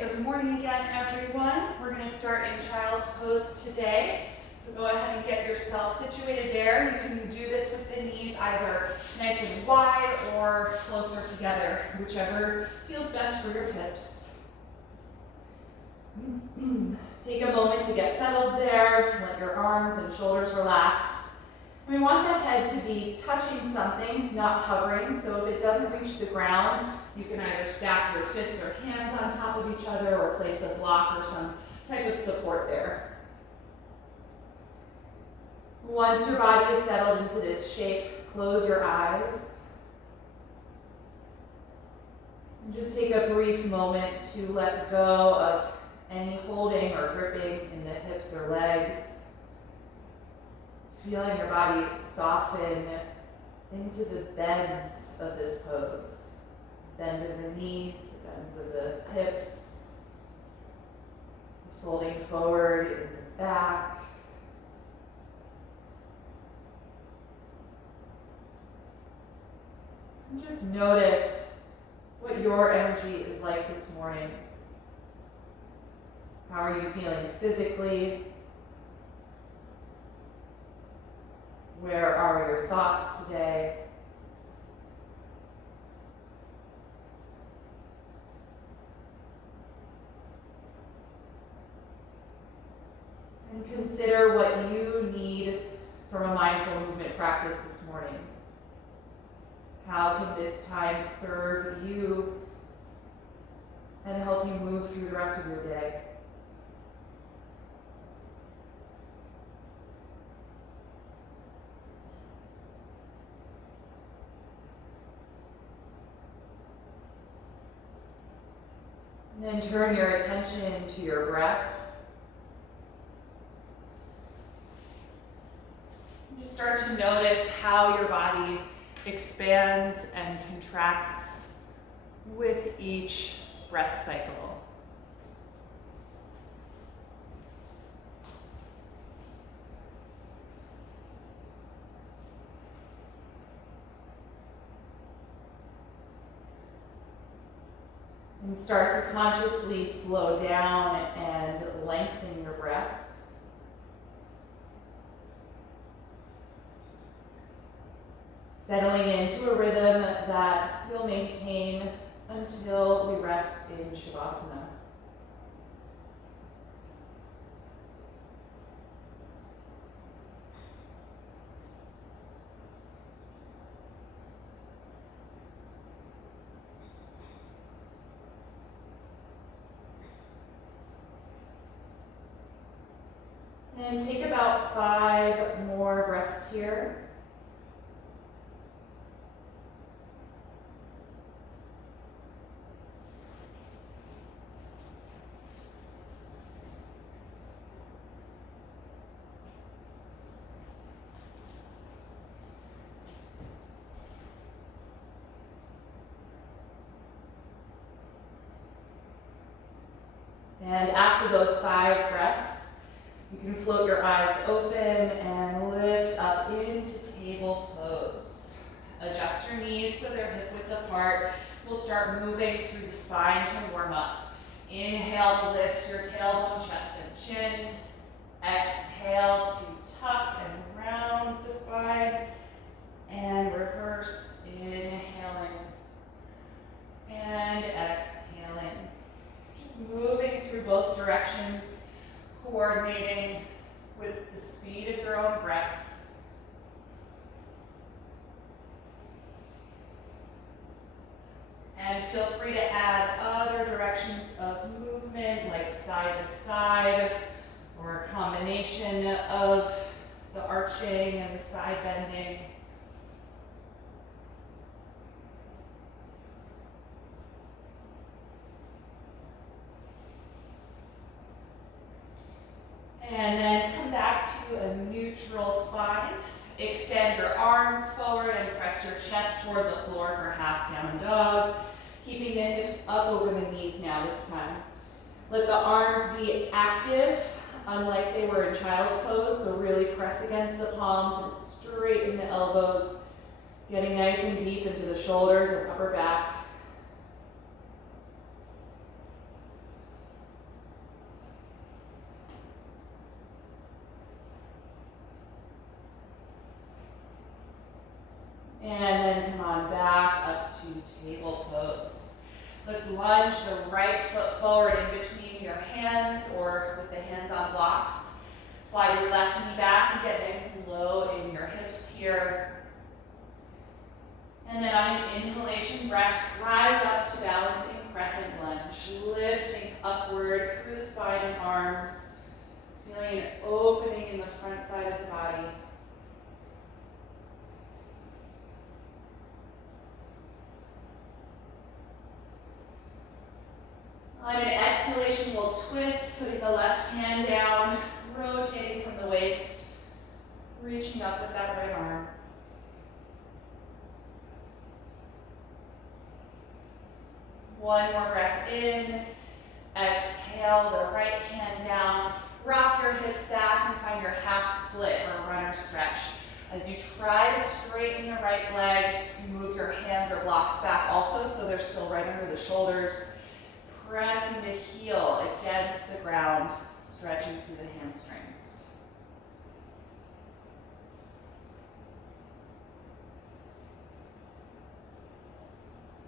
So good morning again, everyone. We're going to start in Child's Pose today. So go ahead and get yourself situated there. You can do this with the knees either nice and wide or closer together, whichever feels best for your hips. Take a moment to get settled there. Let your arms and shoulders relax. And we want the head to be touching something, not hovering. So if it doesn't reach the ground, you can either stack your fists or hands on top of each other or place a block or some type of support there. Once your body is settled into this shape, close your eyes. And just take a brief moment to let go of any holding or gripping in the hips or legs. Feeling your body soften into the bends of this pose. Bend of the knees, the bends of the hips, folding forward in the back. And just notice what your energy is like this morning. How are you feeling physically? Where are your thoughts today? And consider what you need from a mindful movement practice this morning. How can this time serve you and help you move through the rest of your day? And then turn your attention to your breath. Just start to notice how your body expands and contracts with each breath cycle. And start to consciously slow down and lengthen your breath. Settling into a rhythm that you'll maintain until we rest in Shavasana. And take about 5 more breaths here. And after those 5 breaths, you can float your eyes open and lift up into table pose. Adjust your knees so they're hip width apart. We'll start moving through the spine to warm up. Inhale to lift your tailbone, chest, and chin. Exhale to tuck and round the spine. And reverse, inhaling and exhaling. Just moving through both directions, coordinating with the speed of your own breath. And feel free to add other directions of movement, like side to side, or a combination of the arching and the side bending. And then come back to a neutral spine. Extend your arms forward and press your chest toward the floor for half down dog. Keeping the hips up over the knees now this time. Let the arms be active, unlike they were in Child's Pose. So really press against the palms and straighten the elbows. Getting nice and deep into the shoulders and upper back. Let's lunge the right foot forward in between your hands or with the hands on blocks. Slide your left knee back and get nice and low in your hips here. And then on an inhalation breath, rise up to balancing crescent lunge, lifting upward through the spine and arms, feeling an opening in the front side of the body. On an exhalation, we'll twist, putting the left hand down, rotating from the waist, reaching up with that right arm. One more breath in, exhale the right hand down, rock your hips back and find your half split or runner stretch. As you try to straighten the right leg, you move your hands or blocks back also so they're still right under the shoulders. Pressing the heel against the ground, stretching through the hamstrings.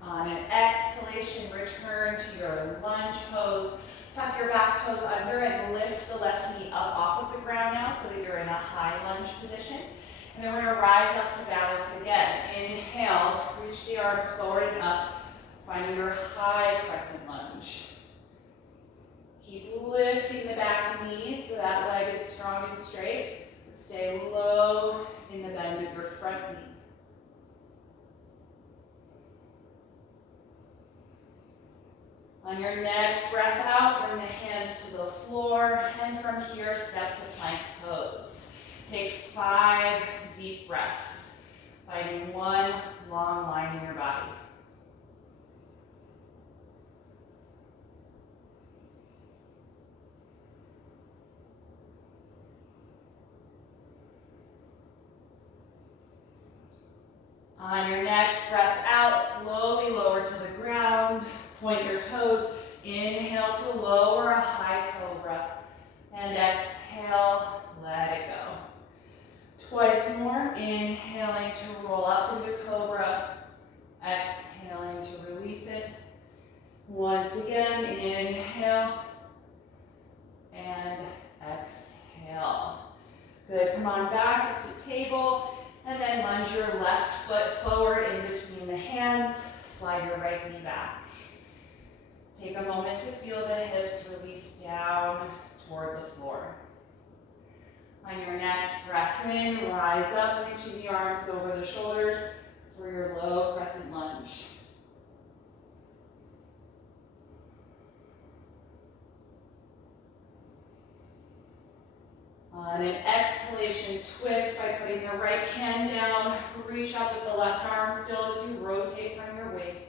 On an exhalation, return to your lunge pose. Tuck your back toes under and lift the left knee up off of the ground now so that you're in a high lunge position. And then we're going to rise up to balance again. Inhale, reach the arms forward and up. Finding your high crescent lunge. Keep lifting the back knee so that leg is strong and straight. Stay low in the bend of your front knee. On your next breath out, bring the hands to the floor, and from here, step to plank pose. Take 5 deep breaths, finding one long line in your body. On your next breath out, slowly lower to the ground. Point your toes. Inhale to a low or a high cobra. And exhale, let it go. Twice more. Inhaling to roll up into cobra. Exhaling to release it. Once again, inhale. And exhale. Good. Come on back up to table. And then lunge your left foot forward in between the hands. Slide your right knee back. Take a moment to feel the hips release down toward the floor. On your next breath in, rise up, reaching the arms over the shoulders for your low crescent lunge. On an exhalation, twist by putting the right hand down. Reach up with the left arm still as you rotate from your waist.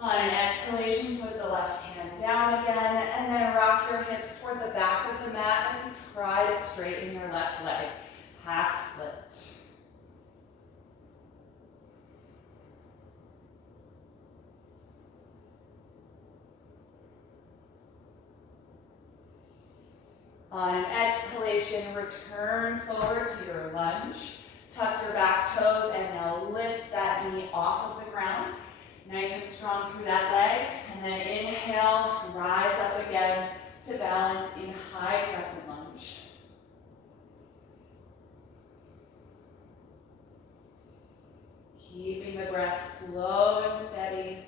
On an exhalation, put the left hand down again, and then rock your hips toward the back of the mat as you try to straighten your left leg. Half split. On an exhalation, return forward to your lunge. Tuck your back toes and now lift that knee off of the ground. Nice and strong through that leg. And then inhale, rise up again to balance in high crescent lunge. Keeping the breath slow and steady.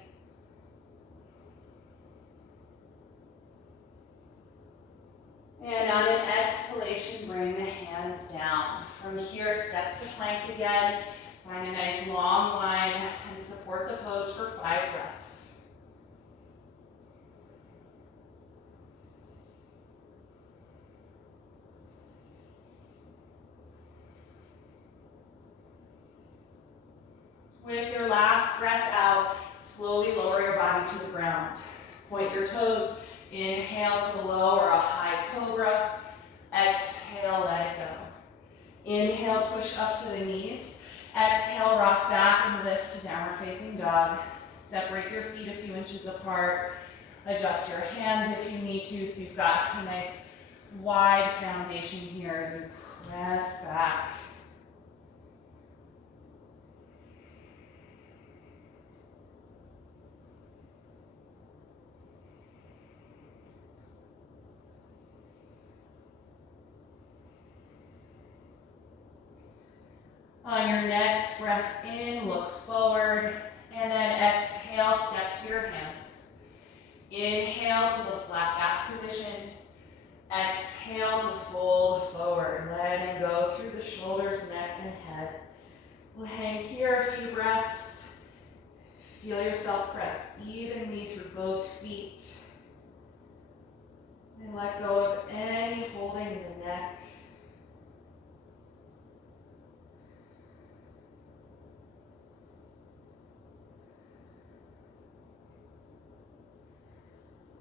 And on an exhalation, bring the hands down. From here, step to plank again. Find a nice long line and support the pose for 5 breaths. With your last breath out, slowly lower your body to the ground. Point your toes. Inhale to a low or a high cobra. Exhale, let it go. Inhale, push up to the knees. Exhale, rock back and lift to downward facing dog. Separate your feet a few inches apart. Adjust your hands if you need to so you've got a nice wide foundation here as you Press back. On your next breath in, look forward, and then exhale, step to your hands. Inhale to the flat back position. Exhale to fold forward, letting go through the shoulders, neck, and head. We'll hang here a few breaths. Feel yourself press evenly through both feet. And let go of any holding in the neck.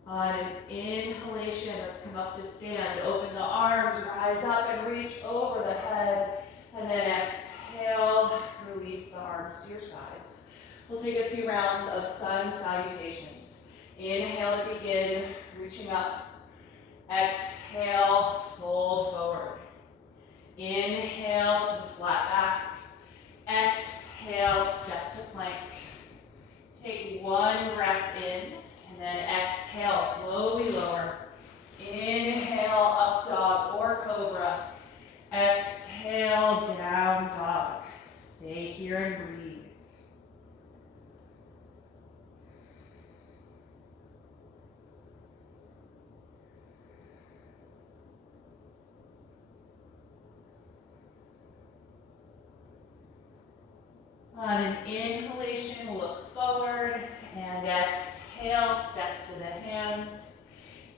On an inhalation, let's come up to stand. Open the arms, rise up and reach over the head. And then exhale, release the arms to your sides. We'll take a few rounds of sun salutations. Inhale to begin, reaching up. Exhale, fold forward. Inhale to the flat back. Exhale, step to plank. Take one breath in. And then exhale, slowly lower. Inhale, up dog or cobra. Exhale, down dog. Stay here and breathe. On an inhalation, look forward and exhale, step to the hands.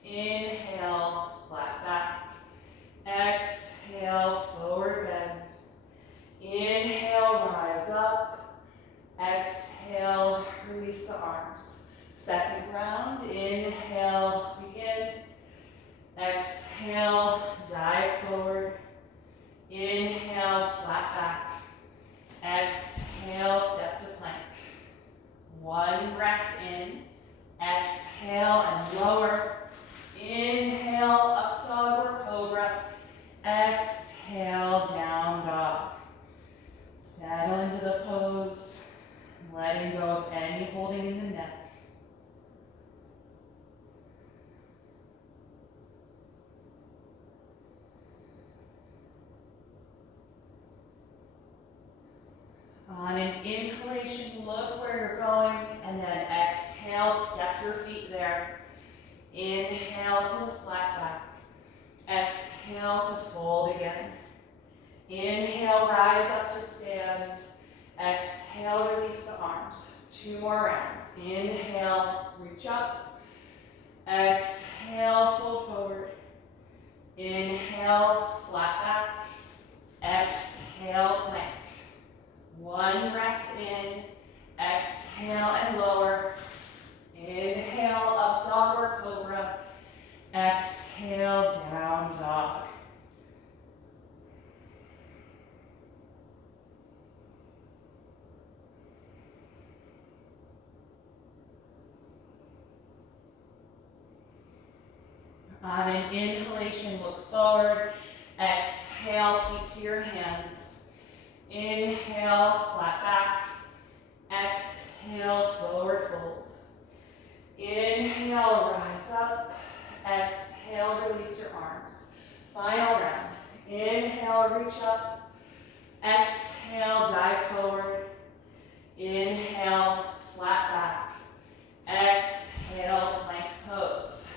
Inhale, flat back. Exhale, forward bend. Inhale, rise up. Exhale, release the arms. Second round, inhale, begin. Exhale, dive forward. Inhale, flat back. Exhale, step to plank. One breath in. Exhale and lower. Inhale, up dog or cobra. Exhale, down dog. Settle into the pose, letting go of any holding in the neck. On an inhalation, look where you're going, and then exhale, step your feet there. Inhale to the flat back. Exhale to fold again. Inhale, rise up to stand. Exhale, release the arms. Two more rounds. Inhale, reach up. Exhale, fold forward. Inhale, flat back. Exhale, plank. One breath in, exhale and lower. Inhale, up dog or cobra. Exhale, down dog. On an inhalation, look forward. Exhale, feet to your hands. Inhale, flat back. Exhale, forward fold. Inhale, rise up. Exhale, release your arms. Final round. Inhale, reach up. Exhale, dive forward. Inhale, flat back. Exhale, plank pose.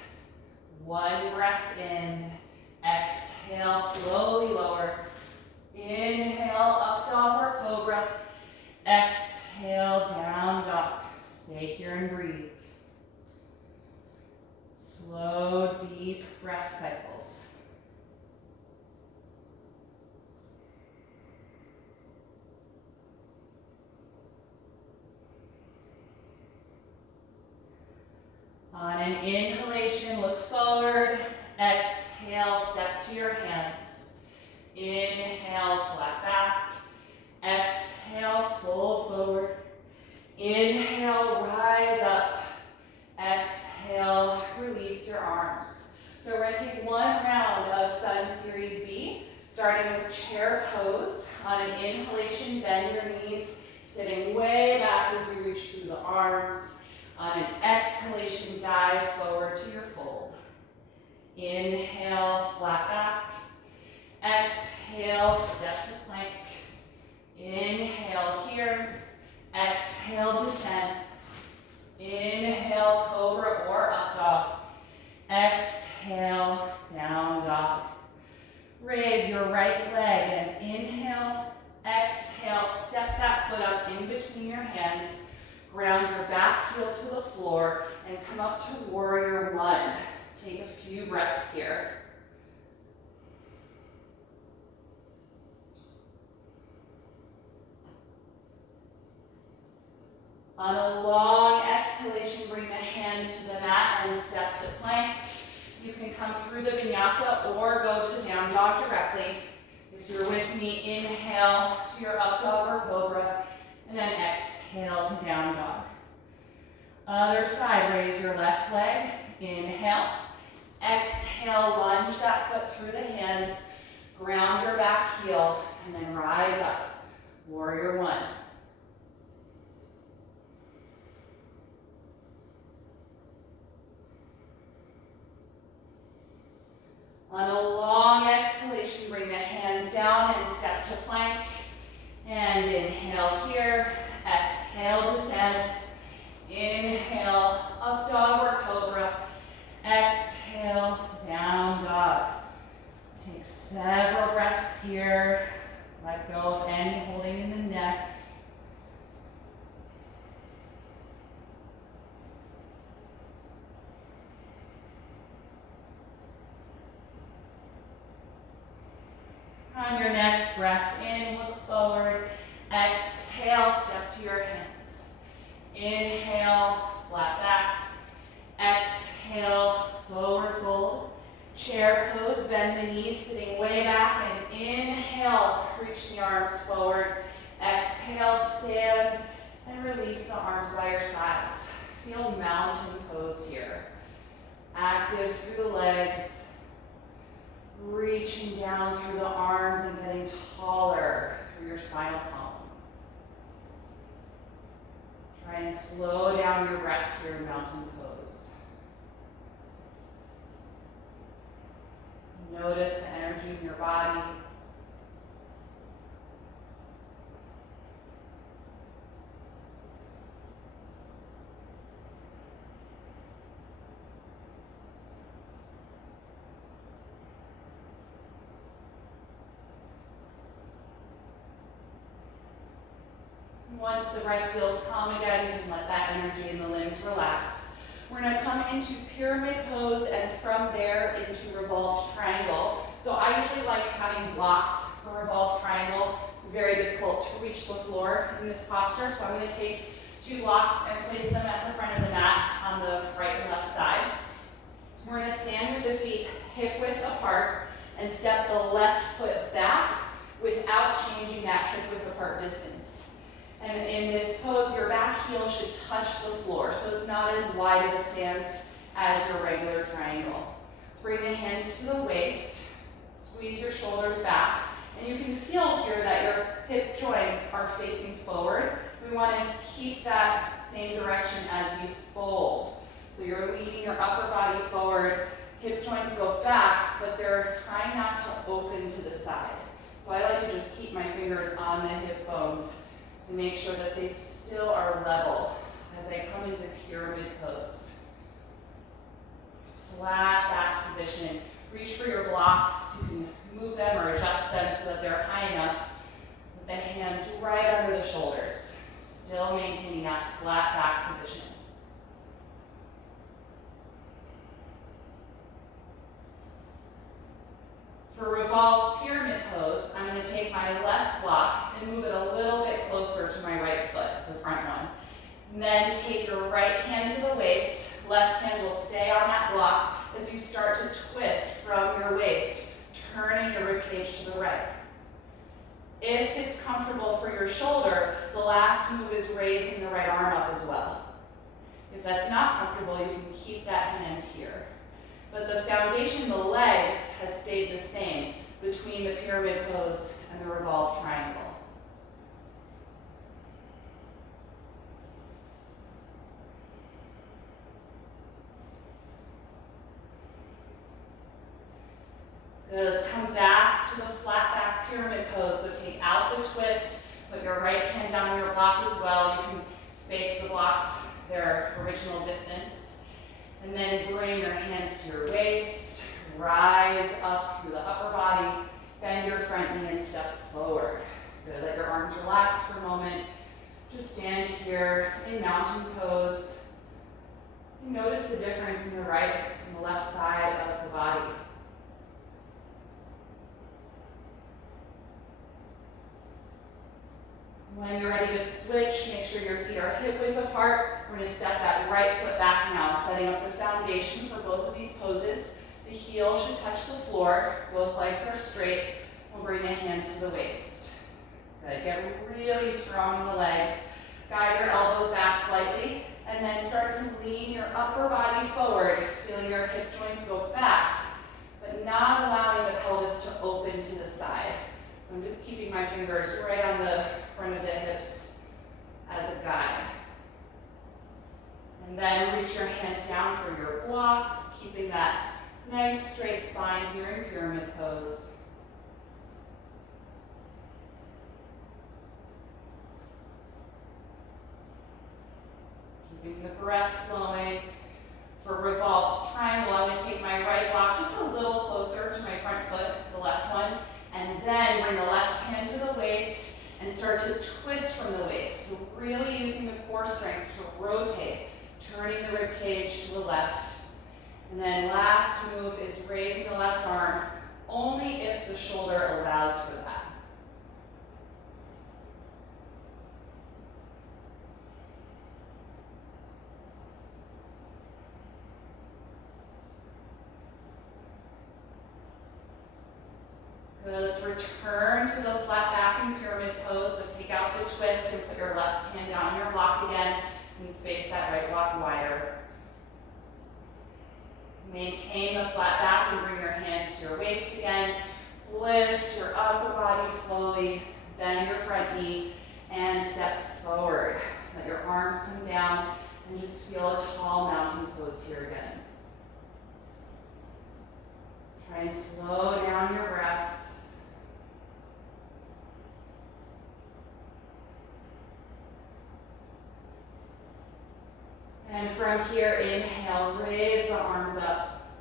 One breath in. Exhale, slowly lower. Inhale, up dog or cobra. Exhale, down dog. Stay here and breathe. Slow, deep breath cycles. On an inhalation, look forward. Exhale, step to your hands. Inhale, flat back. Exhale, fold forward. Inhale, rise up. Exhale, release your arms. So we're going to take one round of Sun Series B. Starting with chair pose. On an inhalation, bend your knees, sitting way back as you reach through the arms. On an exhalation, dive forward to your fold. Inhale, flat back. Exhale, step to plank. Inhale here. Exhale, descend. Inhale, cobra or up dog. Exhale, down dog. Raise your right leg and inhale. Exhale, step that foot up in between your hands. Ground your back heel to the floor and come up to warrior one. Take a few breaths here. On a long exhalation, bring the hands to the mat and step to plank. You can come through the vinyasa or go to down dog directly. If you're with me, inhale to your up dog or cobra, and then exhale to down dog. Other side, raise your left leg. Inhale. Exhale, lunge that foot through the hands. Ground your back heel, and then rise up. Warrior one. On a long exhalation, bring the hands down and step to plank. And inhale here. Exhale, descend. Inhale, up dog or cobra. Exhale, down dog. Take several breaths here. Let go of any holding in the neck. On your next breath in, look forward. Exhale, step to your hands. Inhale, flat back. Exhale, forward fold. Chair pose, bend the knees, sitting way back. And inhale, reach the arms forward. Exhale, stand, and release the arms by your sides. Feel mountain pose here. Active through the legs. Reaching down through the arms and getting taller through your spinal column. Try and slow down your breath here in mountain pose. Notice the energy in your body. Once the breath feels calm again, you can let that energy in the limbs relax. We're going to come into pyramid pose and from there into revolved triangle. So I usually like having blocks for revolved triangle. It's very difficult to reach the floor in this posture. So I'm going to take 2 blocks and place them at the front of the mat on the right and left side. We're going to stand with the feet hip width apart and step the left foot back without changing that hip width apart distance. And in this pose, your back heel should touch the floor, so it's not as wide of a stance as your regular triangle. Bring the hands to the waist, squeeze your shoulders back, and you can feel here that your hip joints are facing forward. We want to keep that same direction as we fold. So you're leaning your upper body forward, hip joints go back, but they're trying not to open to the side. So I like to just keep my fingers on the hip bones to make sure that they still are level as I come into pyramid pose. Flat back position. Reach for your blocks. You can move them or adjust them so that they're high enough with the hands right under the shoulders. Still maintaining that flat back position. For revolved pyramid pose, I'm going to take my left block and move it a little bit closer to my right foot, the front one. And then take your right hand to the waist. Left hand will stay on that block as you start to twist from your waist, turning your ribcage to the right. If it's comfortable for your shoulder, the last move is raising the right arm up as well. If that's not comfortable, you can keep that hand here. But the foundation, the legs, has stayed the same. between the pyramid pose and the revolved triangle. Good, let's come back to the flat back pyramid pose. So take out the twist, put your right hand down on your block as well. You can space the blocks their original distance. And then bring your hands to your waist, rise up through the upper body, bend your front knee and step forward. Good, let your arms relax for a moment. Just stand here in mountain pose. And notice the difference in the right and the left side of the body. When you're ready to switch, make sure your feet are hip width apart. We're going to step that right foot back now, setting up the foundation for both of these poses. The heel should touch the floor. Both legs are straight. We'll bring the hands to the waist. Good. Get really strong in the legs. Guide your elbows back slightly, and then start to lean your upper body forward, feeling your hip joints go back, but not allowing the pelvis to open to the side. So I'm just keeping my fingers right on the front of the hips as a guide. And then reach your hands down for your blocks, keeping that nice straight spine here in pyramid pose. Keeping the breath flowing. For revolved triangle, I'm going to take my right block just a little closer to my front foot, the left one, and then bring the left hand to the waist and start to twist from the waist. So really using the core strength to rotate, turning the rib cage to the left. And then last move is raising the left arm only if the shoulder allows for that. Good, let's return to the flat back and pyramid pose. So take out the twist and put your left hand down on your block again. You can space that right block wider. Maintain the flat back and bring your hands to your waist again. Lift your upper body slowly, bend your front knee, and step forward. Let your arms come down and just feel a tall mountain pose here again. Try and slow down your breath. And from here, inhale, raise the arms up.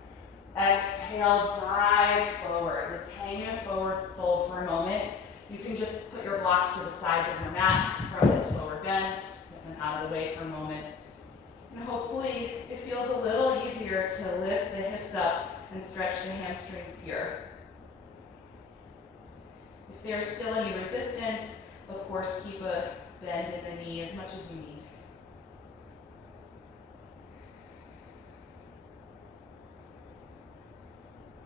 Exhale, dive forward. Let's hang in a forward fold for a moment. You can just put your blocks to the sides of your mat from this forward bend. Just get them out of the way for a moment. And hopefully it feels a little easier to lift the hips up and stretch the hamstrings here. If there's still any resistance, of course, keep a bend in the knee as much as you need.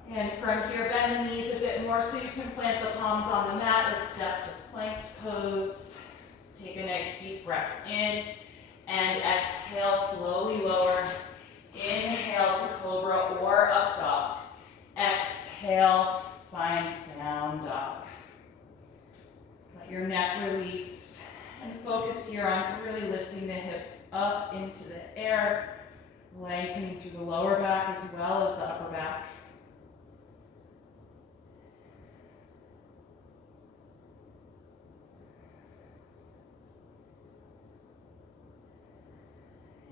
And from here, bend the knees a bit more so you can plant the palms on the mat. Let's step to plank pose. Take a nice deep breath in and exhale, slowly lower. Inhale to cobra or up dog. Exhale, find down dog. Let your neck release and focus here on really lifting the hips up into the air, lengthening through the lower back as well as the upper back.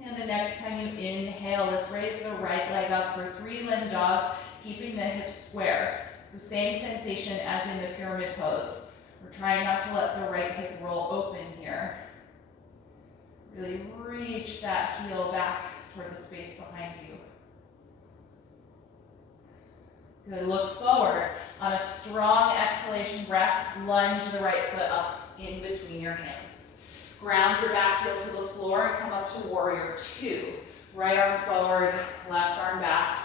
And the next time you inhale, let's raise the right leg up for 3-limb dog, keeping the hips square. So same sensation as in the pyramid pose. We're trying not to let the right hip roll open here. Really reach that heel back toward the space behind you. Good, look forward. On a strong exhalation breath, lunge the right foot up in between your hands. Ground your back heel to the floor and come up to warrior 2. Right arm forward, left arm back.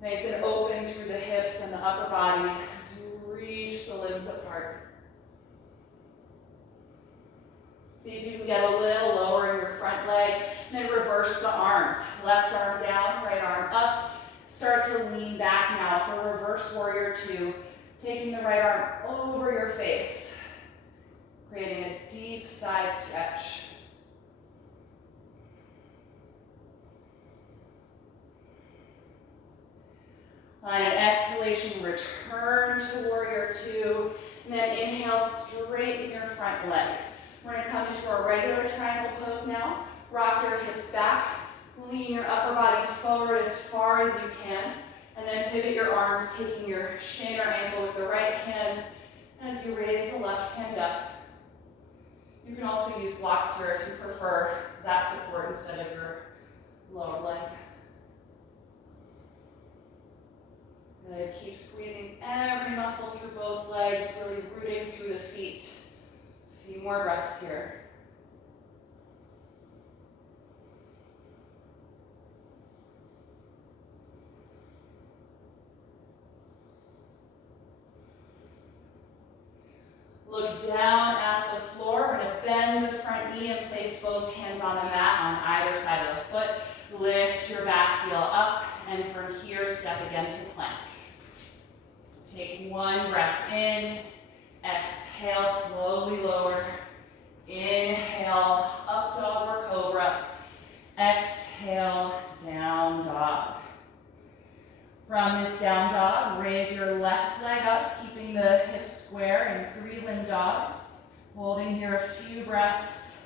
Nice and open through the hips and the upper body as you reach the limbs apart. See if you can get a little lower in your front leg, and then reverse the arms. Left arm down, right arm up. Start to lean back now for reverse warrior 2. Taking the right arm over your face, creating a deep side stretch. On an exhalation, return to warrior two, and then inhale, straighten your front leg. We're gonna come into our regular triangle pose now. Rock your hips back, lean your upper body forward as far as you can, and then pivot your arms, taking your shin or ankle with the right hand as you raise the left hand up. You can also use blocks here if you prefer that support instead of your lower leg. Good, keep squeezing every muscle through both legs, really rooting through the feet. A few more breaths here. Look down at the floor. We're going to bend the front knee and place both hands on the mat on either side of the foot. Lift your back heel up, and from here, step again to plank. Take one breath in. Exhale, slowly lower. Inhale, up dog or cobra. Exhale, down dog. From this down dog, raise your left leg up, keeping the hips square in three-limb dog. Holding here a few breaths.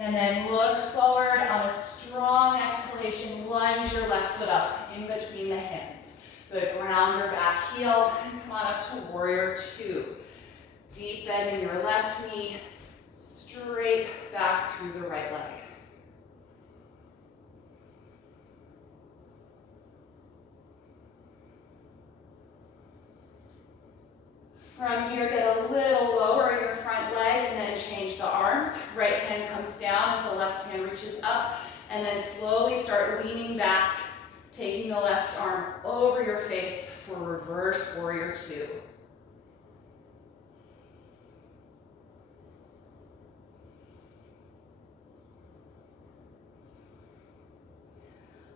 And then look forward on a strong exhalation. Lunge your left foot up in between the hands. Good, ground your back heel and come on up to warrior two. Deep bend in your left knee, straight back through the right leg. From here, get a little lower in your front leg and then change the arms. Right hand comes down as the left hand reaches up, and then slowly start leaning back, taking the left arm over your face for reverse warrior two.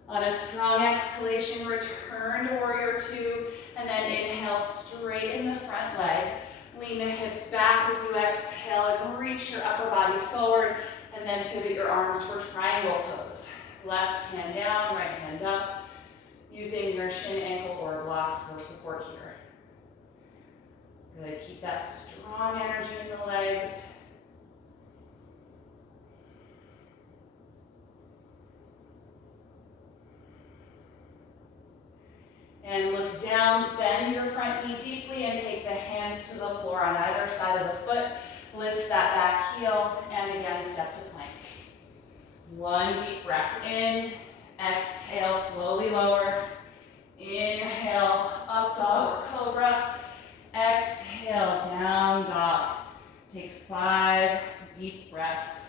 On a strong exhalation, return to warrior two, and then inhale, straighten the front leg. Lean the hips back as you exhale and reach your upper body forward, and then pivot your arms for triangle pose. Left hand down, right hand up, using your shin, ankle, or block for support here. Good, keep that strong energy in the legs. And look down, bend your front knee deeply and take the hands to the floor on either side of the foot. Lift that back heel and again step to plank. One deep breath in, exhale, slowly lower. Inhale, up dog or cobra. Exhale, down dog. Take 5 deep breaths.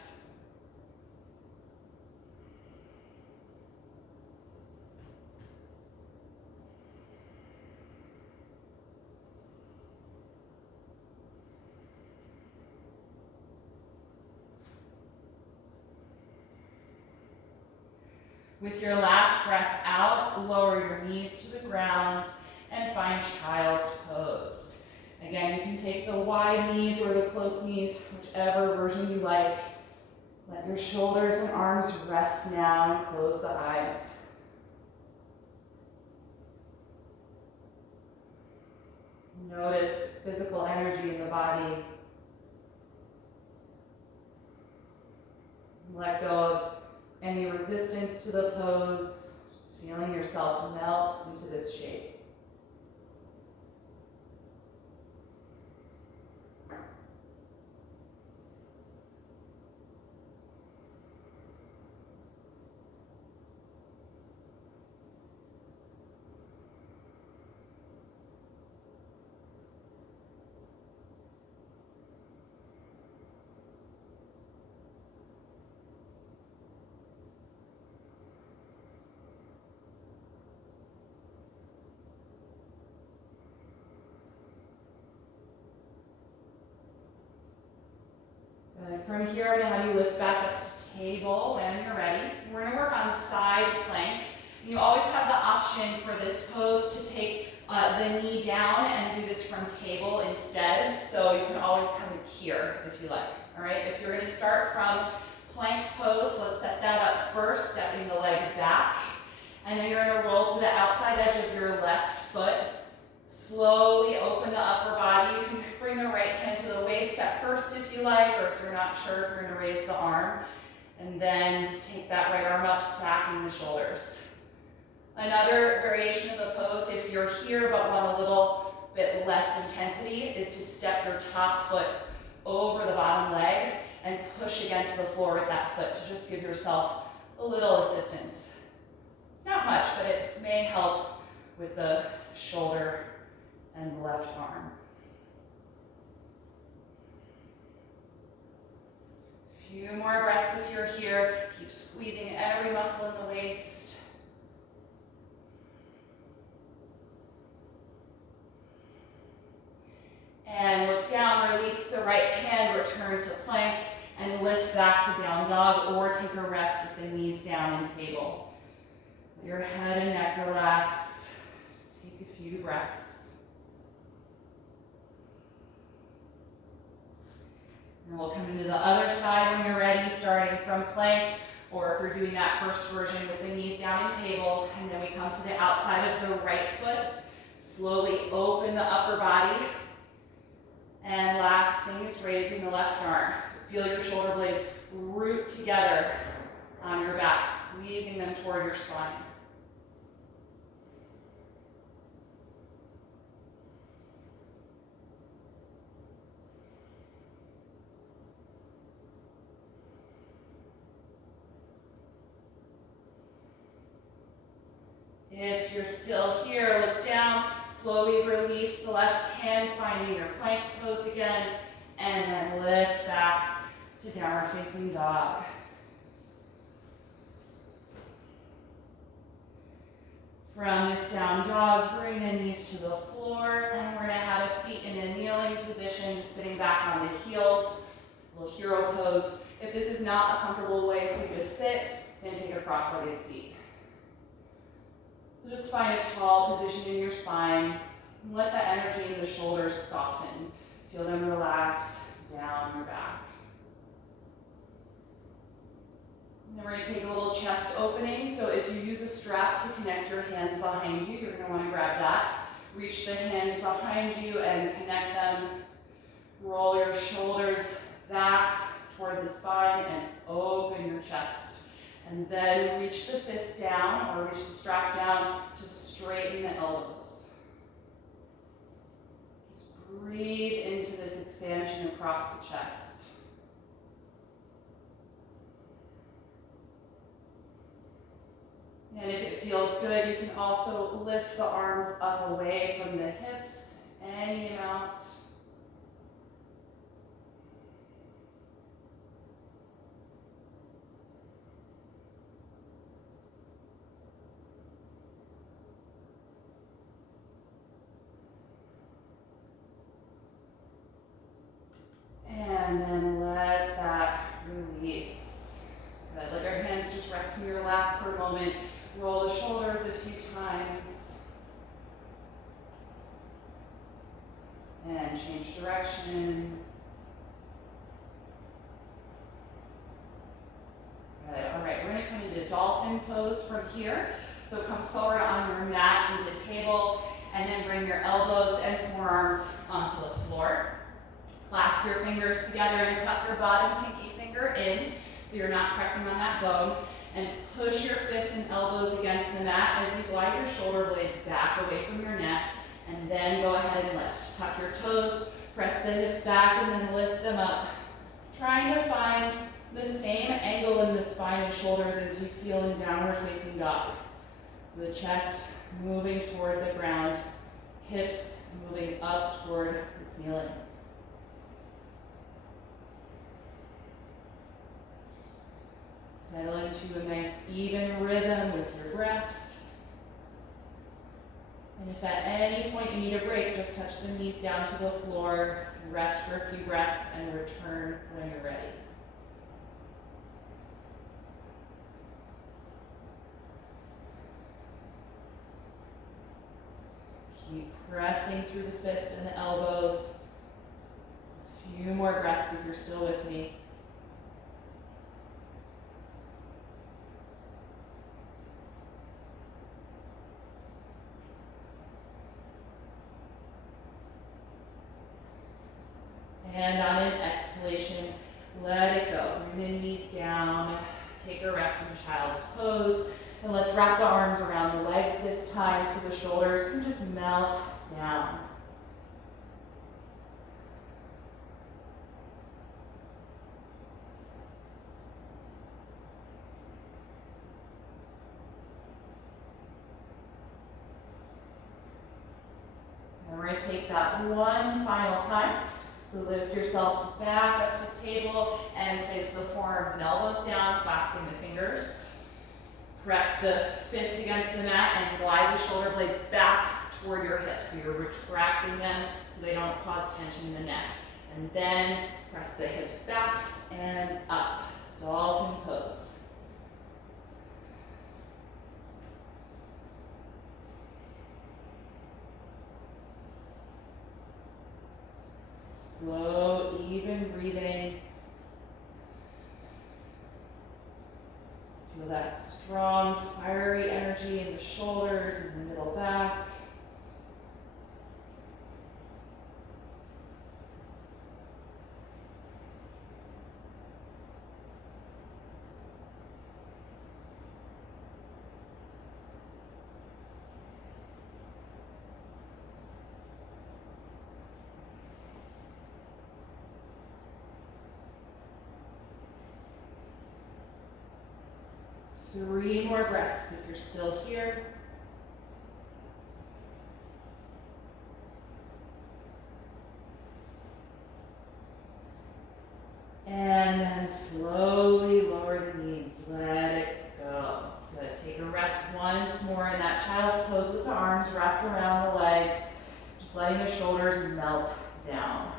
With your last breath out, lower your knees to the ground and find child's pose. Again, you can take the wide knees or the close knees, whichever version you like. Let your shoulders and arms rest now and close the eyes. Notice physical energy in the body. Let go of any resistance to the pose, just feeling yourself melt into this shape. And from here, I'm gonna have you lift back up to table when you're ready. We're gonna work on side plank. You always have the option for this pose to take the knee down and do this from table instead. So you can always come here if you like, all right? If you're gonna start from plank pose, let's set that up first, stepping the legs back. And then you're gonna roll to the outside edge of your left foot. Slowly open the upper body. You can bring the right hand to the waist at first if you like, or if you're not sure if you're gonna raise the arm. And then take that right arm up, stacking the shoulders. Another variation of the pose, if you're here but want a little bit less intensity, is to step your top foot over the bottom leg and push against the floor with that foot to just give yourself a little assistance. It's not much, but it may help with the shoulder and the left arm. A few more breaths if you're here. Keep squeezing every muscle in the waist. And look down, release the right hand, return to plank, and lift back to down dog, or take a rest with the knees down in table. Let your head and neck relax. Take a few breaths. And we'll come into the other side when you're ready, starting from plank, or if you're doing that first version with the knees down in table, and then we come to the outside of the right foot. Slowly open the upper body. And last thing is raising the left arm. Feel your shoulder blades root together on your back, squeezing them toward your spine. If you're still here, look down. Slowly release the left hand, finding your plank pose again, and then lift back to downward facing dog. From this down dog, bring the knees to the floor, and we're gonna have a seat in a kneeling position, sitting back on the heels, a little hero pose. If this is not a comfortable way for you to sit, then take a cross-legged seat. So just find a tall position in your spine. Let that energy in the shoulders soften. Feel them relax down your back. And then we're going to take a little chest opening. So if you use a strap to connect your hands behind you, you're going to want to grab that. Reach the hands behind you and connect them. Roll your shoulders back toward the spine and open your chest. And then reach the fist down or reach the strap down to straighten the elbows. Just breathe into this expansion across the chest. And if it feels good, you can also lift the arms up away from the hips, any amount. And then let that release. Good. Let your hands just rest in your lap for a moment. Roll the shoulders a few times. And change direction. Good. All right, we're going to come into Dolphin Pose from here. So come forward on your mat into table, and then bring your elbows and forearms onto the floor. Clasp your fingers together and tuck your bottom pinky finger in so you're not pressing on that bone. And push your fists and elbows against the mat as you glide your shoulder blades back away from your neck. And then go ahead and lift. Tuck your toes, press the hips back, and then lift them up. Trying to find the same angle in the spine and shoulders as you feel in downward facing dog. So the chest moving toward the ground, hips moving up toward the ceiling. Settle into a nice even rhythm with your breath. And if at any point you need a break, just touch the knees down to the floor, rest for a few breaths, and return when you're ready. Keep pressing through the fist and the elbows. A few more breaths if you're still with me. And on an exhalation, let it go. Bring the knees down. Take a rest in child's pose. And let's wrap the arms around the legs this time so the shoulders can just melt down. And we're going to take that one final time. So lift yourself back up to table and place the forearms and elbows down, clasping the fingers. Press the fist against the mat and glide the shoulder blades back toward your hips. So you're retracting them so they don't cause tension in the neck. And then press the hips back and up. Dolphin pose. Slow, even breathing. Feel that strong, fiery energy in the shoulders and the middle back. Three more breaths if you're still here. And then slowly lower the knees. Let it go. Good. Take a rest once more in that child's pose with the arms wrapped around the legs. Just letting the shoulders melt down.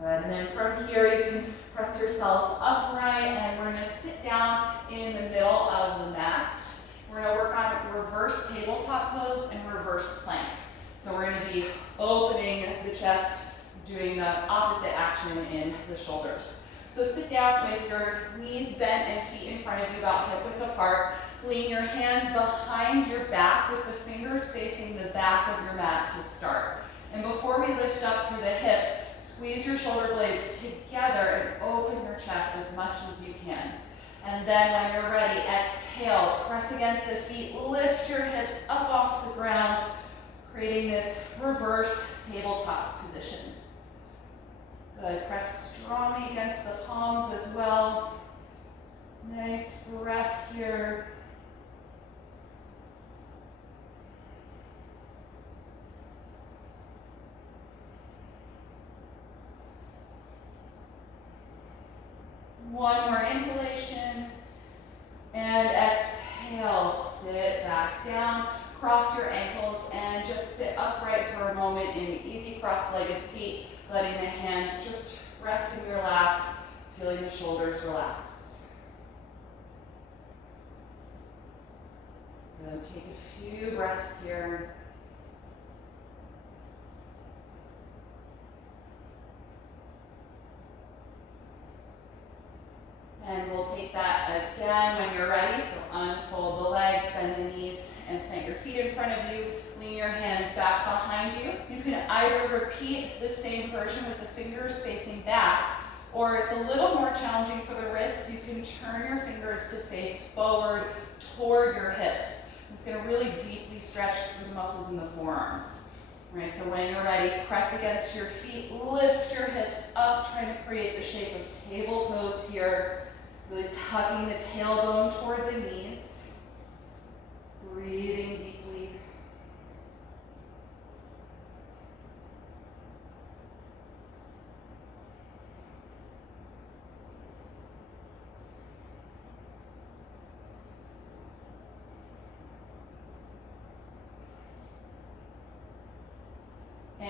Good. And then from here, you can press yourself upright, and we're going to sit down in the middle of the mat. We're going to work on reverse tabletop pose and reverse plank. So we're going to be opening the chest, doing the opposite action in the shoulders. So sit down with your knees bent and feet in front of you, about hip width apart. Lean your hands behind your back with the fingers facing the back of your mat to start. And before we lift up through the hips, squeeze your shoulder blades together and open your chest as much as you can. And then when you're ready, exhale, press against the feet, lift your hips up off the ground, creating this reverse tabletop position. Good, press strongly against the palms as well. Nice breath here. One more inhalation, and exhale, sit back down, cross your ankles, and just sit upright for a moment in the easy cross-legged seat, letting the hands just rest in your lap, feeling the shoulders relax. Good, take a few breaths here. And we'll take that again when you're ready. So unfold the legs, bend the knees, and plant your feet in front of you. Lean your hands back behind you. You can either repeat the same version with the fingers facing back, or it's a little more challenging for the wrists. You can turn your fingers to face forward toward your hips. It's going to really deeply stretch through the muscles in the forearms. All right, so when you're ready, press against your feet, lift your hips up, trying to create the shape of table pose here. Really tucking the tailbone toward the knees. Breathing deeply.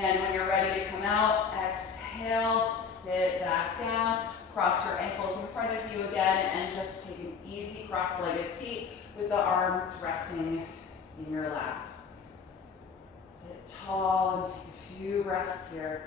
And when you're ready to come out, exhale, sit back down, cross your ankles in front of you again, and just take an easy cross-legged seat with the arms resting in your lap. Sit tall and take a few breaths here.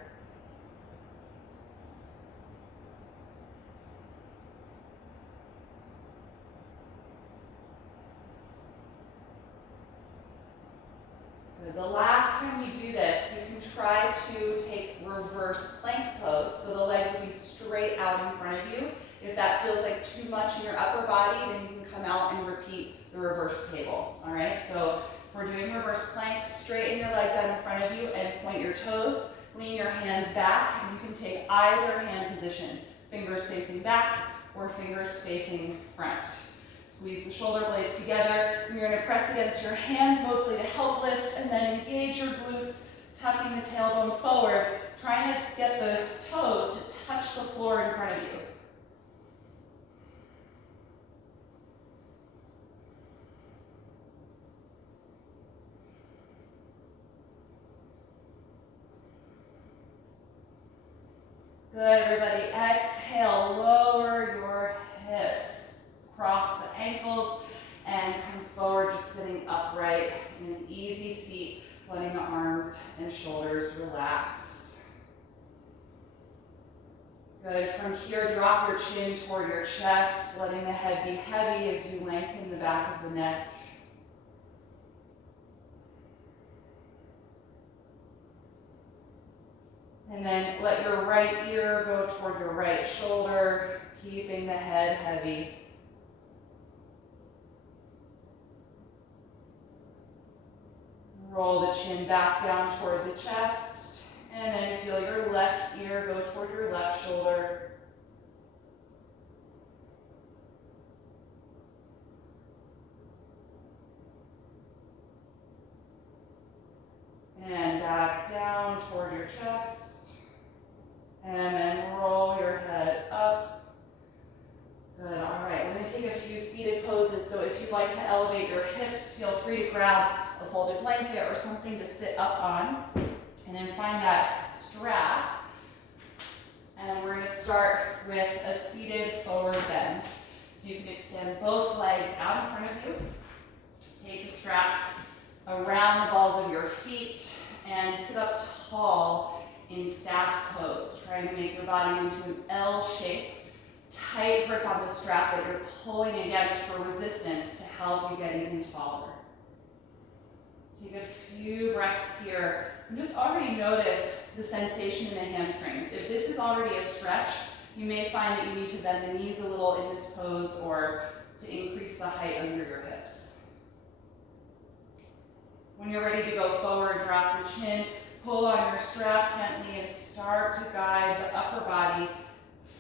Good. The last time you do this, you can try to take reverse plank pose. So the legs will be straight out in front of you. If that feels like too much in your upper body, then you can come out and repeat the reverse table. All right, so if we're doing reverse plank, straighten your legs out in front of you and point your toes. Lean your hands back, and you can take either hand position, fingers facing back or fingers facing front. Squeeze the shoulder blades together. You're going to press against your hands mostly to help lift, and then engage your glutes, tucking the tailbone forward, trying to get the toes to touch the floor in front of you. Good, everybody. Exhale, lower your hips. Cross the ankles and come forward, just sitting upright in an easy seat, letting the arms and shoulders relax. Good. From here, drop your chin toward your chest, letting the head be heavy as you lengthen the back of the neck. And then let your right ear go toward your right shoulder, keeping the head heavy. Roll the chin back down toward the chest, and then feel your left ear go toward your left shoulder. And back down toward your chest. And then roll your head up. Good, all right, we're gonna take a few seated poses. So if you'd like to elevate your hips, feel free to grab a folded blanket or something to sit up on. And then find that strap. And we're gonna start with a seated forward bend. So you can extend both legs out in front of you. Take the strap around the balls of your feet and sit up tall in staff pose, trying to make your body into an L shape. Tight grip on the strap that you're pulling against for resistance to help you get even taller. Take a few breaths here and just already notice the sensation in the hamstrings. If this is already a stretch, you may find that you need to bend the knees a little in this pose or to increase the height under your hips. When you're ready to go forward, drop the chin, pull on your strap gently, and start to guide the upper body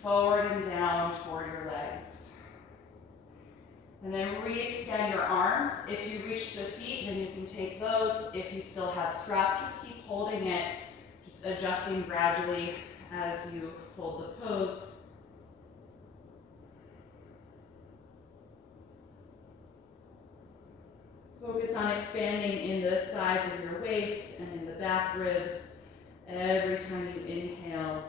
forward and down toward your legs. And then re-extend your arms. If you reach the feet, then you can take those. If you still have strap, just keep holding it, just adjusting gradually as you hold the pose. Focus on expanding in the sides of your waist and in the back ribs every time you inhale.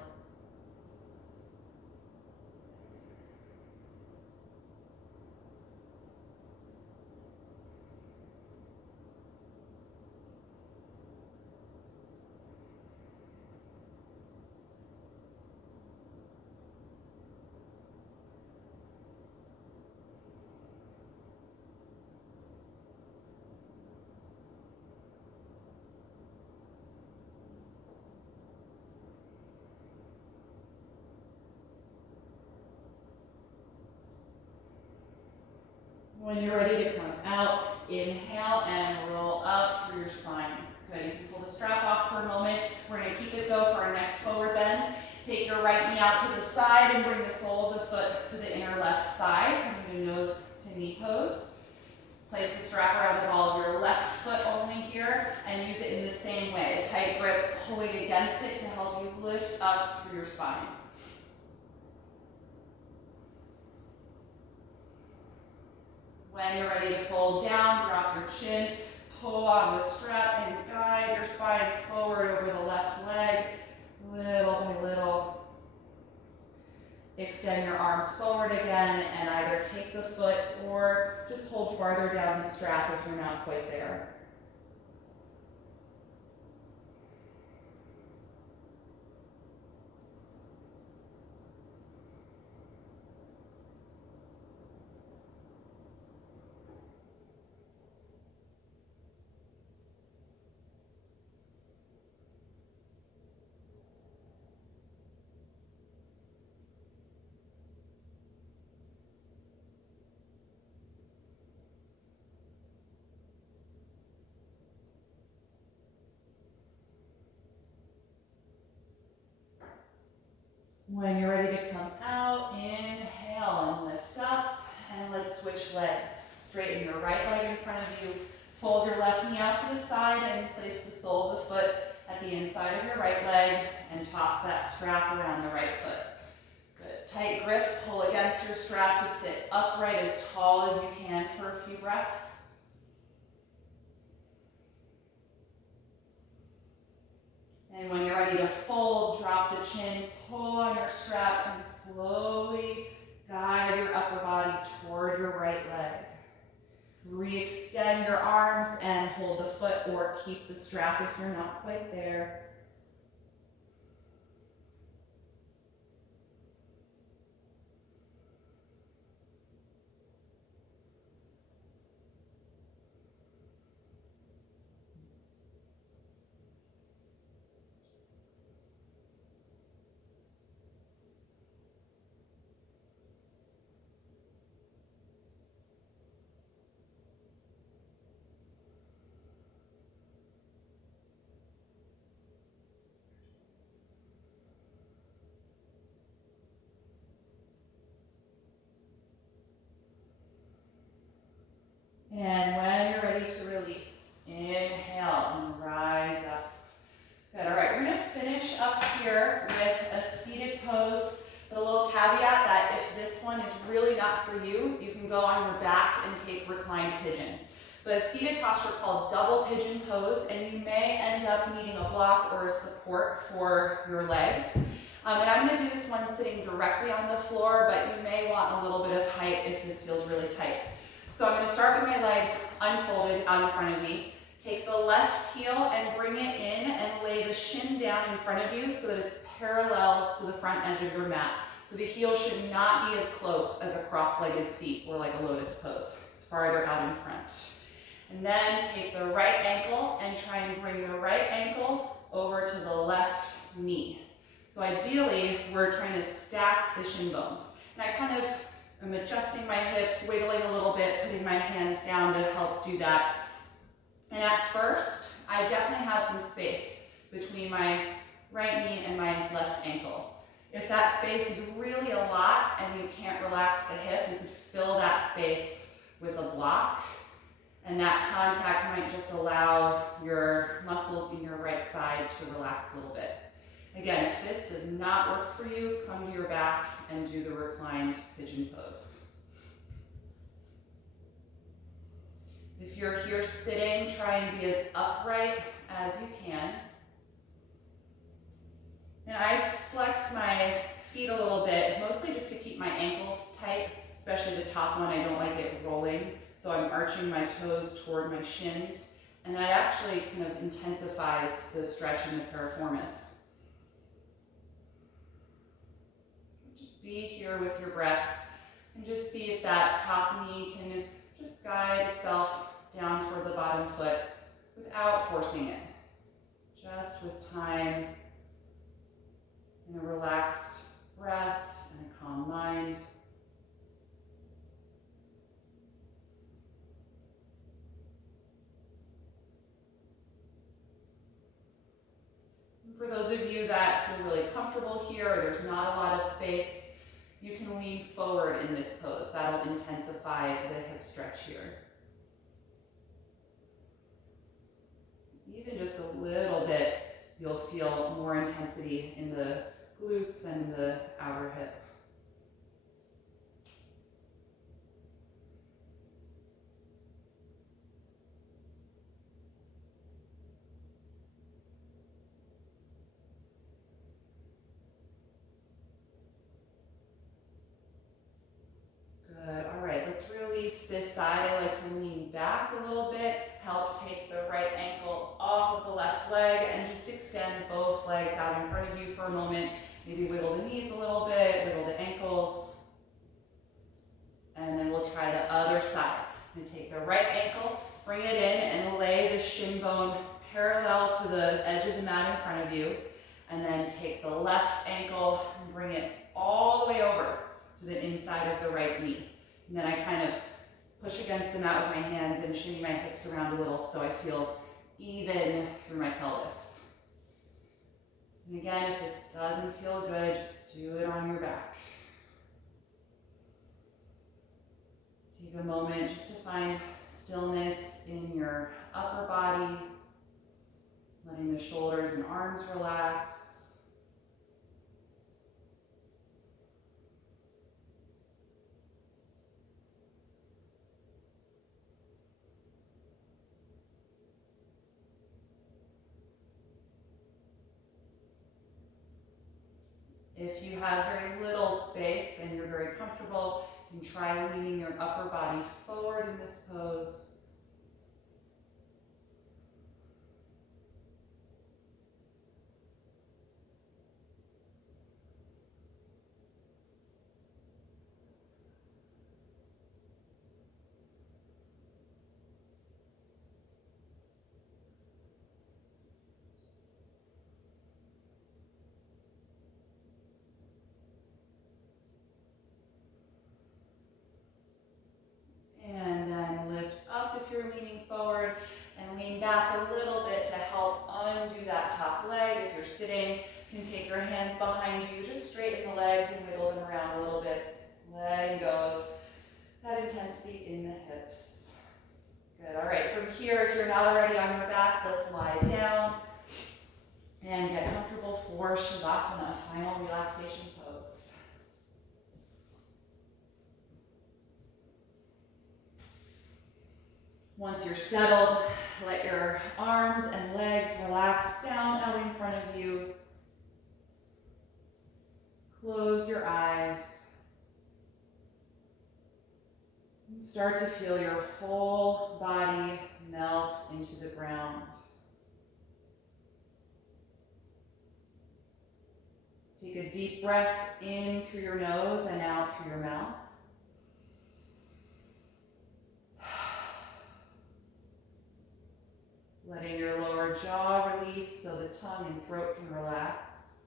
When you're ready to come out, inhale and roll up through your spine. Good, you can pull the strap off for a moment. We're gonna keep it though for our next forward bend. Take your right knee out to the side and bring the sole of the foot to the inner left thigh, coming to nose to knee pose. Place the strap around the ball of your left foot only here and use it in the same way. A tight grip pulling against it to help you lift up through your spine. When you're ready to fold down, drop your chin, pull on the strap and guide your spine forward over the left leg, little by little. Extend your arms forward again and either take the foot or just hold farther down the strap if you're not quite there. When you're ready to come out, inhale and lift up, and let's switch legs. Straighten your right leg in front of you, fold your left knee out to the side, and place the sole of the foot at the inside of your right leg, and toss that strap around the right foot. Good. Tight grip, pull against your strap to sit upright as tall as you can for a few breaths. And when you're ready to fold, drop the chin, pull on your strap, and slowly guide your upper body toward your right leg. Re-extend your arms and hold the foot or keep the strap if you're not quite there. And when you're ready to release, inhale and rise up. Good, all right, we're gonna finish up here with a seated pose. The little caveat that if this one is really not for you, you can go on your back and take reclined pigeon. But a seated posture called double pigeon pose, and you may end up needing a block or a support for your legs. And I'm gonna do this one sitting directly on the floor, but you may want a little bit of height if this feels really tight. So I'm going to start with my legs unfolded out in front of me. Take the left heel and bring it in and lay the shin down in front of you so that it's parallel to the front edge of your mat. So the heel should not be as close as a cross-legged seat or like a lotus pose. It's farther out in front. And then take the right ankle and try and bring the right ankle over to the left knee. So ideally, we're trying to stack the shin bones. And I'm adjusting my hips, wiggling a little bit, putting my hands down to help do that. And at first, I definitely have some space between my right knee and my left ankle. If that space is really a lot and you can't relax the hip, you could fill that space with a block. And that contact might just allow your muscles in your right side to relax a little bit. Again, if this does not work for you, come to your back and do the reclined pigeon pose. If you're here sitting, try and be as upright as you can. And I flex my feet a little bit, mostly just to keep my ankles tight, especially the top one. I don't like it rolling, so I'm arching my toes toward my shins, and that actually kind of intensifies the stretch in the piriformis. Be here with your breath and just see if that top knee can just guide itself down toward the bottom foot without forcing it. Just with time and a relaxed breath and a calm mind. And for those of you that feel really comfortable here, or there's not a lot of space, you can lean forward in this pose. That'll intensify the hip stretch here. Even just a little bit, you'll feel more intensity in the glutes and the outer hip. back a little bit. Help take the right ankle off of the left leg and just extend both legs out in front of you for a moment. Maybe wiggle the knees a little bit, wiggle the ankles. And then we'll try the other side. I'm gonna take the right ankle, bring it in and lay the shin bone parallel to the edge of the mat in front of you. And then take the left ankle and bring it all the way over to the inside of the right knee. And then I kind of push against the mat with my hands and shimmy my hips around a little so I feel even through my pelvis. And again, if this doesn't feel good, just do it on your back. Take a moment just to find stillness in your upper body, letting the shoulders and arms relax. If you have very little space and you're very comfortable, you can try leaning your upper body forward in this pose. And then lift up if you're leaning forward and lean back a little bit to help undo that top leg. If you're sitting, you can take your hands behind you, just straighten the legs and wiggle them around a little bit, letting go of that intensity in the hips. Good, all right, from here, if you're not already on your back, let's lie down and get comfortable for Shavasana, final relaxation pose. Once you're settled, let your arms and legs relax down out in front of you. Close your eyes. And start to feel your whole body melt into the ground. Take a deep breath in through your nose and out through your mouth. Letting your lower jaw release so the tongue and throat can relax.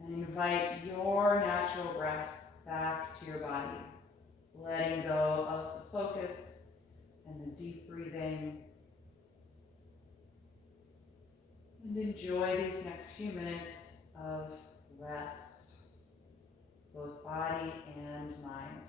And invite your natural breath back to your body. Letting go of the focus and the deep breathing. And enjoy these next few minutes of rest, both body and mind.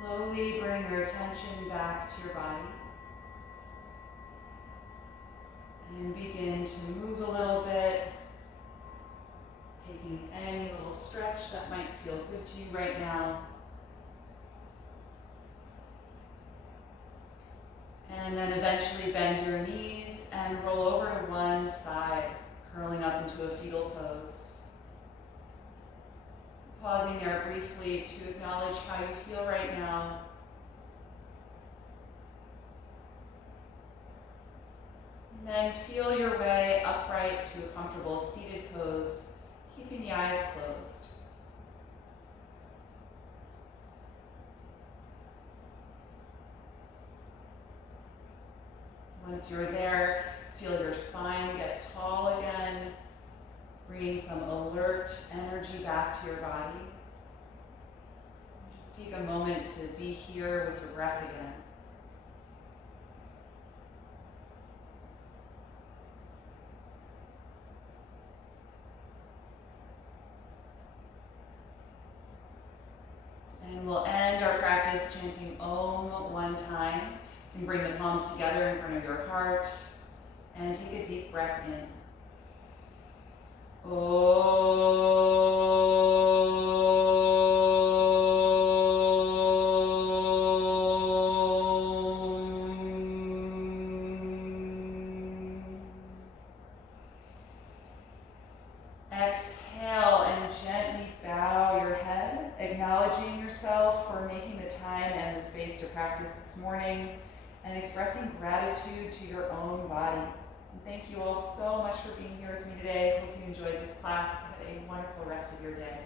Slowly bring your attention back to your body and begin to move a little bit, taking any little stretch that might feel good to you right now. And then eventually bend your knees and roll over to one side, curling up into a fetal pose. Pausing there briefly to acknowledge how you feel right now. And then feel your way upright to a comfortable seated pose, keeping the eyes closed. Once you're there, feel your spine get tall again, bringing some alert energy back to your body. Just take a moment to be here with your breath again. And we'll end our practice chanting Om one time. You can bring the palms together in front of your heart and take a deep breath in. Exhale and gently bow your head, acknowledging yourself for making the time and the space to practice this morning and expressing gratitude to your own body. And thank you all so much for being here with me today. Hope you enjoyed this class. Have a wonderful rest of your day.